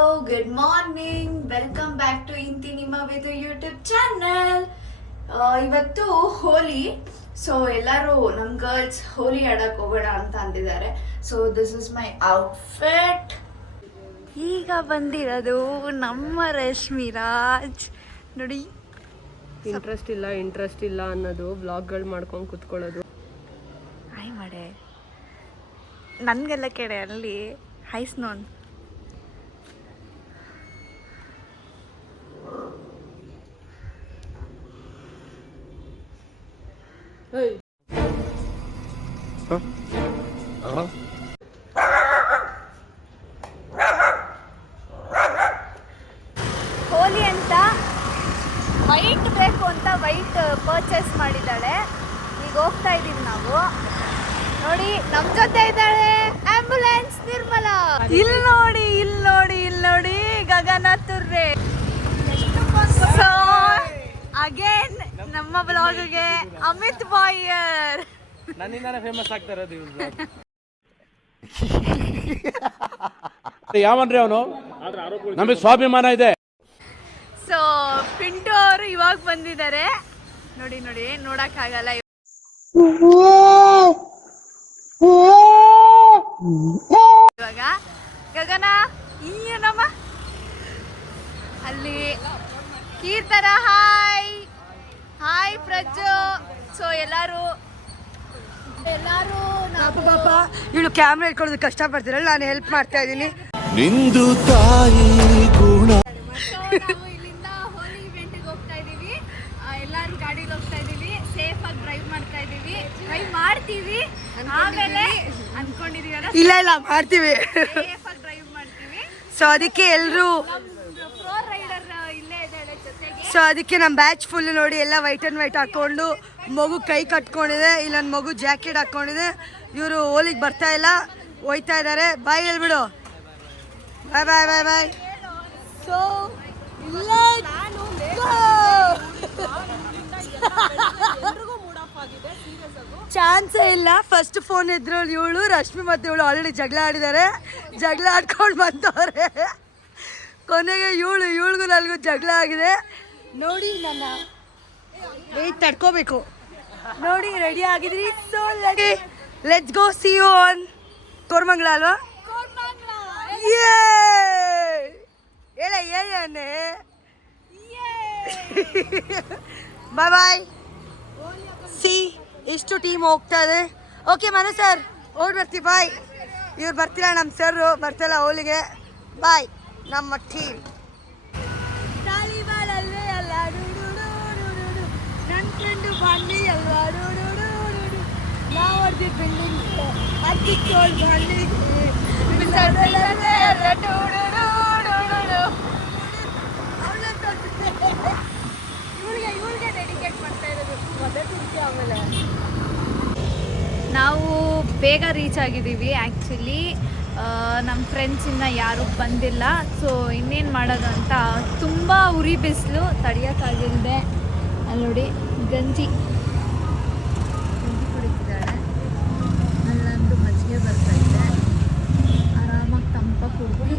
Hello, good morning. Welcome back to ಇಂತಿ ನಿಮ್ಮ ವಿದು YouTube channel. ಇವತ್ತು ಹೋಲಿ. ಸೊ ಎಲ್ಲರೂ ನಮ್ಮ ಗರ್ಲ್ಸ್ ಹೋಲಿ ಆಡಕ್ಕೆ ಹೋಗೋಣ ಅಂತ ಅಂದಿದ್ದಾರೆ. So this is my outfit. ಈಗ ಬಂದಿರೋದು ನಮ್ಮ ರಶ್ಮಿ ರಾಜ್ ನೋಡಿ. ಇಂಟ್ರೆಸ್ಟ್ ಇಲ್ಲ ಅನ್ನೋದು ಬ್ಲಾಗ್ಗಳು ಮಾಡ್ಕೊಂಡು ಕುತ್ಕೊಳ್ಳೋದು. ಹಾಯ್ ಮಾಡೆ, ನನಗೆಲ್ಲ ಕೇಳೆ ಅಲ್ಲಿ ಹೈಸ್ ನೋನ್. ಹೋಲಿ ಅಂತ ವೈಟ್ ಬೇಕು ಅಂತ ವೈಟ್ ಪರ್ಚೇಸ್ ಮಾಡಿದ್ದಾಳೆ. ಈಗ ಹೋಗ್ತಾ ಇದೀವಿ ನಾವು. ನೋಡಿ ನಮ್ಮ ಜೊತೆ ಇದ್ದಾಳೆ ಆಂಬ್ಯುಲೆನ್ಸ್ ನಿರ್ಮಲಾ. ಇಲ್ಲಿ ನೋಡಿ ಗಗನ ತುರ್ರೆ. ಸೊ ಅಗೇನ್ ನಮ್ಮ ಬ್ಲಾಗ್ಗೆ ಅಮಿತ್ ಬಾಯರ್ ನನ್ನಿಂದಾನೆ ಫೇಮಸ್ ಆಗ್ತಾ ಇರೋದು ಇವ್ರು. ಯಾವನ್ರಿ ಅವನು? ನಮಗೆ ಸ್ವಾಭಿಮಾನ ಇದೆ. ಸೊ ಪಿಂಟು ಅವರು ಇವಾಗ ಬಂದಿದ್ದಾರೆ. ನೋಡಿ ನೋಡಕ್ಕಾಗಲ್ಲ. ಇವಾಗ ಗಗನ ಏನಮ್ಮ ಅಲ್ಲಿ ಕೀರ್ತನ ಹಾಯ್ ಪ್ರಜ್ಜು. ಸೊ ಎಲ್ಲಾರು ಪಾಪ ಇವಳು ಕ್ಯಾಮ್ರಾ ಇಟ್ಕೊಳ್ಳೋದು ಕಷ್ಟ ಪಡ್ತಿರಲ್ಲ, ನಾನು ಹೆಲ್ಪ್ ಮಾಡ್ತಾ ಇದ್ದೀನಿ. ನಿಂದು ತಾಯಿ ಗುಣ. ನಾವು ಇಲ್ಲಿಂದ ಹೋಲಿ ಇವೆಂಟ್ಗೆ ಹೋಗ್ತಾ ಇದೀವಿ. ಎಲ್ಲಾರು ಗಾಡಿಲಿ ಹೋಗ್ತಾ ಇದೀವಿ. ಸೇಫ್ ಆಗಿ ಡ್ರೈವ್ ಮಾಡ್ತೀವಿ. ಆಮೇಲೆ ಅನ್ಕೊಂಡಿದೀವಲ್ಲ, ಇಲ್ಲ ಮಾಡ್ತೀವಿ. ಸೇಫ್ ಆಗಿ ಡ್ರೈವ್ ಮಾಡ್ತೀವಿ. ಸೊ ಅದಕ್ಕೆ ಎಲ್ಲರೂ ಪ್ರೋ ರೈಡರ್ ಇಲ್ಲೇ ಇದ್ದಾಳೆ ಜೊತೆಗೆ. ಸೊ ಅದಕ್ಕೆ ನಮ್ಮ ಬ್ಯಾಚ್ ಫುಲ್ ನೋಡಿ ಎಲ್ಲ ವೈಟ್ ಅಂಡ್ ವೈಟ್ ಹಾಕೊಂಡು, ಮಗು ಕೈ ಕಟ್ಕೊಂಡಿದೆ, ಇಲ್ಲೊಂದು ಮಗು ಜಾಕೆಟ್ ಹಾಕೊಂಡಿದೆ. ಇವರು ಹೋಲಿಗೆ ಬರ್ತಾ ಇಲ್ಲ, ಹೋಯ್ತಾ ಇದ್ದಾರೆ. ಬಾಯ್ ಹೇಳ್ಬಿಡು. ಬಾಯ್. ಸೊ ಚಾನ್ಸೇ ಇಲ್ಲ. ಫಸ್ಟ್ ಫೋನ್ ಇದ್ರು ಇವಳು ರಶ್ಮಿ ಮತ್ತೆ ಇವಳು ಆಲ್ರೆಡಿ ಜಗಳ ಆಡ್ಕೊಂಡು ಬಂದವ್ರೆ. ಕೊನೆಗೆ ಇವಳಿಗೂ ನನಗೂ ಜಗಳ ಆಗಿದೆ. ನೋಡಿ ನನ್ನ ವೆಯ್ಟ್ ತಡ್ಕೋಬೇಕು. ನೋಡಿ ರೆಡಿ ಆಗಿದ್ರಿ. So let's go see you on Koramangala ಅಲ್ವಾ? ಏನೇ ಬಾಯ್. ಸಿ ಇಷ್ಟು ಟೀಮ್ ಹೋಗ್ತಾ ಇದೆ. ಓಕೆ ಮನು ಸರ್ ಓಡ್ ಬರ್ತೀವಿ. ಬಾಯ್. ಇವ್ರು ಬರ್ತಿಲ್ಲ, ನಮ್ಮ ಸರ್ ಬರ್ತಿಲ್ಲ ಹೋಲಿಗೆ. ಬಾಯ್ ನಮ್ಮ ಟೀಮ್. ತಾಲಿಬಾಲಲ್ಲೇ ಅಲ್ಲ ನನ್ನ ಫ್ರೆಂಡು ಬಾಂಡಿ ಅಲ್ವಾ ನಾವು ಹೊಡೆದಿ ಬಿಲ್ಡಿಂಗ್ ಹತ್ತಿಕ್ಕೋಳ್ ಬಾಂಡಿ ಇವಳಿಗೆ ಡೆಡಿಕೇಟ್ ಮಾಡ್ತಾ ಇರೋದು. ಆಮೇಲೆ ನಾವು ಬೇಗ ರೀಚ್ ಆಗಿದ್ದೀವಿ. ಆ್ಯಕ್ಚುಲಿ ನಮ್ಮ ಫ್ರೆಂಡ್ಸಿಂದ ಯಾರೂ ಬಂದಿಲ್ಲ. ಸೊ ಇನ್ನೇನು ಮಾಡೋದು ಅಂತ ತುಂಬ ಉರಿ ಬಿಸಿಲು ತಡೆಯೋಕ್ಕಾಗಿಲ್ಲದೆ ಅಲ್ಲಿ ನೋಡಿ ಗಂಜಿ ಕುಡಿತಿದ್ದಾಳೆ. ಅಲ್ಲೊಂದು ಮಜ್ಜಿಗೆ ಬರ್ತಾಯಿದೆ. ಆರಾಮಾಗಿ ತಂಪಾಗಿ ಕುಡಿದು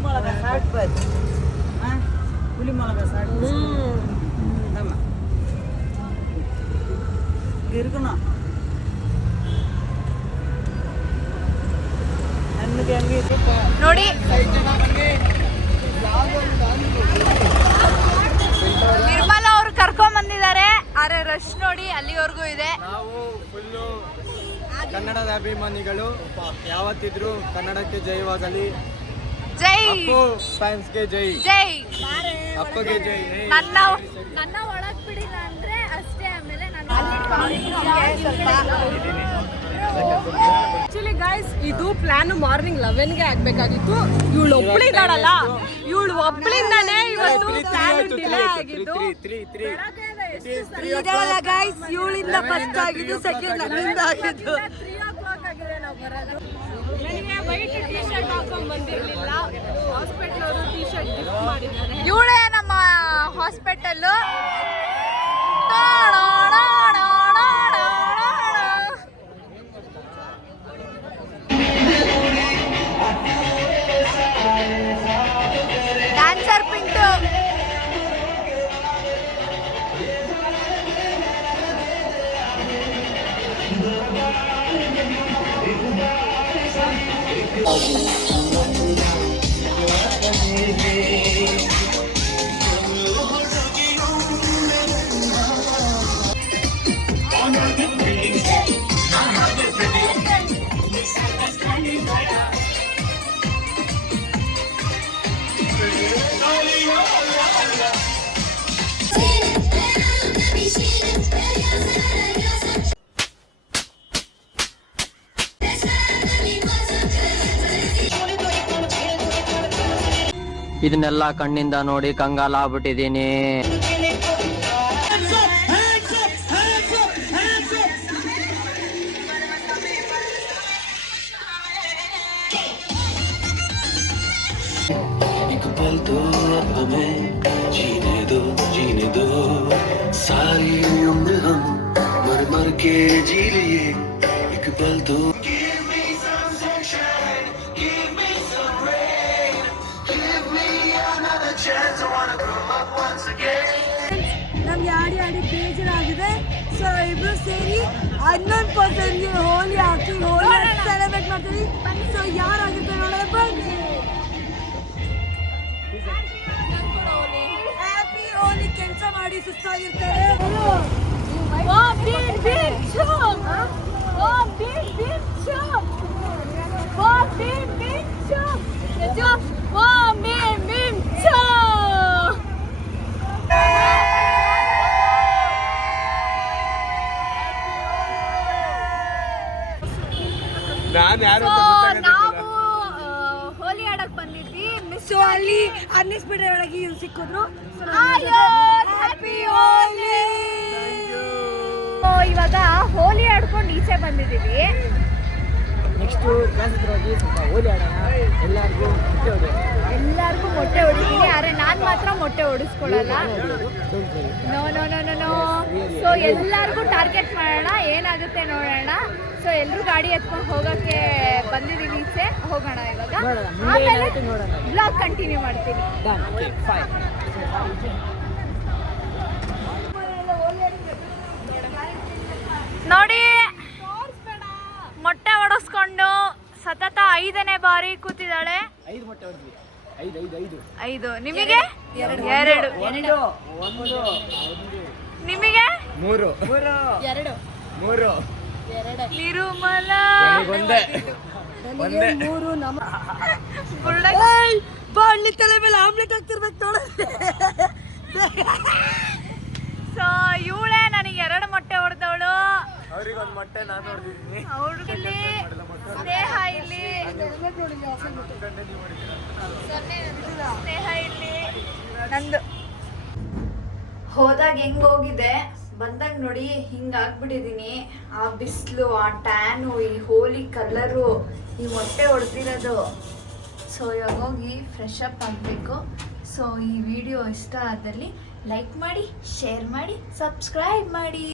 ನೋಡಿ. ನಿರ್ಮಲಾ ಅವರು ಕರ್ಕೊಂಡ್ ಬಂದಿದ್ದಾರೆ. ಆದ್ರೆ ರಶ್ ನೋಡಿ ಅಲ್ಲಿವರೆಗೂ ಇದೆ. ನಾವು ಫುಲ್ಲು ಕನ್ನಡದ ಅಭಿಮಾನಿಗಳು. ಯಾವತ್ತಿದ್ರು ಕನ್ನಡಕ್ಕೆ ಜಯವಾಗಲಿ. ಜೈ ಫ್ಯಾನ್ಸ್ಗೆ ಜೈ, ಅಪ್ಪಗೆ ಜೈ. ನನ್ನ ಒಳಗ್ ಬಿಡಿಲ್ಲ ಅಂದ್ರೆ ಅಷ್ಟೇ. ಆಮೇಲೆ ಆಕ್ಚುಲಿ ಗೈಸ್ ಇದು ಪ್ಲಾನ್ ಮಾರ್ನಿಂಗ್ 11ಗೆ ಆಗ್ಬೇಕಾಗಿತ್ತು. ಇವಳು ಒಬ್ಳಿದಾಳಲ್ಲ, ಇವಳು ಒಬ್ಳಿಂದಾನೆ ಇವತ್ತು ಪ್ಲಾನ್ ಡಿಲೇ ಆಗಿದ್ದು. ಇದೆಲ್ಲ ಗೈಸ್ ಇವಳಿಂದ ಫಸ್ಟ್ ಆಗಿದ್ದು, ಸೆಕೆಂಡ್ ನನ್ನಿಂದ ಆಗಿದ್ದು. 3 o'clock ಆಗಿದೆ ನಾವು ಬರೋದು. ನನಗೆ ವೈಟ್ ಟೀ ಶರ್ಟ್ ಹಾಕೊಂಡ್ ಬಂದಿರಲಿಲ್ಲ. ಹಾಸ್ಪಿಟಲ್ ಅವರು ಟೀ ಶರ್ಟ್ ಗಿಫ್ಟ್ ಮಾಡಿದ್ದಾರೆ. ಇವಳೇ ನಮ್ಮ ಹಾಸ್ಪಿಟಲ್. ಇದನ್ನೆಲ್ಲ ಕಣ್ಣಿಂದ ನೋಡಿ ಕಂಗಾಲಾಗ್ಬಿಟ್ಟಿದೀನಿ. एक पल तो अब हमें जीने दो सारी उम्र हम मर मर के जी लिए एक पल तो ನಮ್ಗೆ ಆಡಿ ಆಡಿ ಬೇಜಾರಾಗಿದೆ. ಸೊ ಇಬ್ರು ಸೇರಿ 11% ಹೋಲಿ ಹಾಕಿ ಹೋಲಿ ಸೆಲೆಬ್ರೇಟ್ ಮಾಡ್ತೀವಿ. ಸೊ ಯಾರಾಗಿರ್ತಾರೆ ನೋಡೋಣ ಬನ್ನಿ. ಹ್ಯಾಪಿ ಹೋಲಿ. ಕೆಲಸ ಮಾಡಿ ಸುಸ್ತಾಗಿರ್ತಾರೆ. ನಾನು ಯಾರು ನಾವು ಹೋಲಿ ಆಡಕ್ ಬಂದಿದ್ವಿ. ಸೊ ಅಲ್ಲಿ ಅನ್ಎಕ್ಸ್ಪೆಕ್ಟೆಡ್ ಆಗಿ ಇವ್ರು ಸಿಕ್ಕಿದ್ರು. ಹ್ಯಾಪಿ ಹೋಲಿ. ಇವಾಗ ಹೋಲಿ ಆಡ್ಕೊಂಡು ಈಚೆ ಬಂದಿದ್ದೀವಿ. ನೆಕ್ಸ್ಟು ಕ್ಲಾಸ್ ಹತ್ರ ಹೋಗಿ ಸ್ವಲ್ಪ ಹೋಲಿ ಆಡೋಣ. ಎಲ್ಲರಿಗೂ ಮೊಟ್ಟೆ ಹೊಡಿತೀನಿ. ಆದರೆ ನಾನು ಮಾತ್ರ ಮೊಟ್ಟೆ ಹೊಡಿಸ್ಕೊಳ್ಳಲ್ಲ. No no no no no. So ಎಲ್ಲರಿಗೂ ಟಾರ್ಗೆಟ್ ಮಾಡೋಣ, ಏನಾಗುತ್ತೆ ನೋಡೋಣ. ಸೊ ಎಲ್ಲರೂ ಗಾಡಿ ಎತ್ಕೊಂಡು ಹೋಗೋಕ್ಕೆ ಬಂದಿದ್ದೀವಿ ಈಚೆ. ಹೋಗೋಣ ಇವಾಗ. ಆಮೇಲೆ ಬ್ಲಾಗ್ ಕಂಟಿನ್ಯೂ ಮಾಡ್ತೀನಿ. ನೋಡಿ, ಮೊಟ್ಟೆ ಹೊಡೆಸ್ಕೊಂಡು ಸತತ 5ನೇ ಬಾರಿ ಕೂತಿದ್ದಾಳೆ. 5 ಮೊಟ್ಟೆ ಹೊಡೆದ್ವಿ. 5. ನಿಮಗೆ 2. ನಿಮಗೆ 3 ನಿರ್ಮಲ ಒಂದೇ 3 ನಮ್ಮ ಬುಳ್ಳಕ್ಕ. ಬಾಳ್ಲಿ ತಲೆ ಮೇಲೆ ಆಮ್ಲೆಟ್ ಹಾಕ್ತಿರ್ಬೇಕು ನೋಡಿದ್ರೆ. ಸೊ ಇವಳೇ ನನಗೆ 2 ಮೊಟ್ಟೆ ಹೊಡೆದವಳು. ಅವ್ರಿಗೊಂದು ಮೊಟ್ಟೆ ನಾನು ಹೊಡೆದಿದ್ದೀನಿ. ಅವ್ರಿಗಿಲ್ಲಿ ಸ್ನೇಹ, ಇಲ್ಲಿ ಸ್ನೇಹ, ಇಲ್ಲಿ ನಂದು. ಹೋದಾಗ ಹೆಂಗ್ ಹೋಗಿದೆ, ಬಂದಾಗ ನೋಡಿ ಹಿಂಗಾಗ್ಬಿಟ್ಟಿದೀನಿ. ಆ ಬಿಸಿಲು, ಆ ಟ್ಯಾನು, ಈ ಹೋಲಿ ಕಲರು, ಈ ಮೊಟ್ಟೆ ಹೊಡೆದಿರೋದು. ಸೊ ಇವಾಗ ಹೋಗಿ ಫ್ರೆಶ್ ಅಪ್ ಆಗಬೇಕು. ಸೊ ಈ ವಿಡಿಯೋ ಇಷ್ಟ ಆದಲ್ಲಿ ಲೈಕ್ ಮಾಡಿ, ಶೇರ್ ಮಾಡಿ, ಸಬ್ಸ್ಕ್ರೈಬ್ ಮಾಡಿ.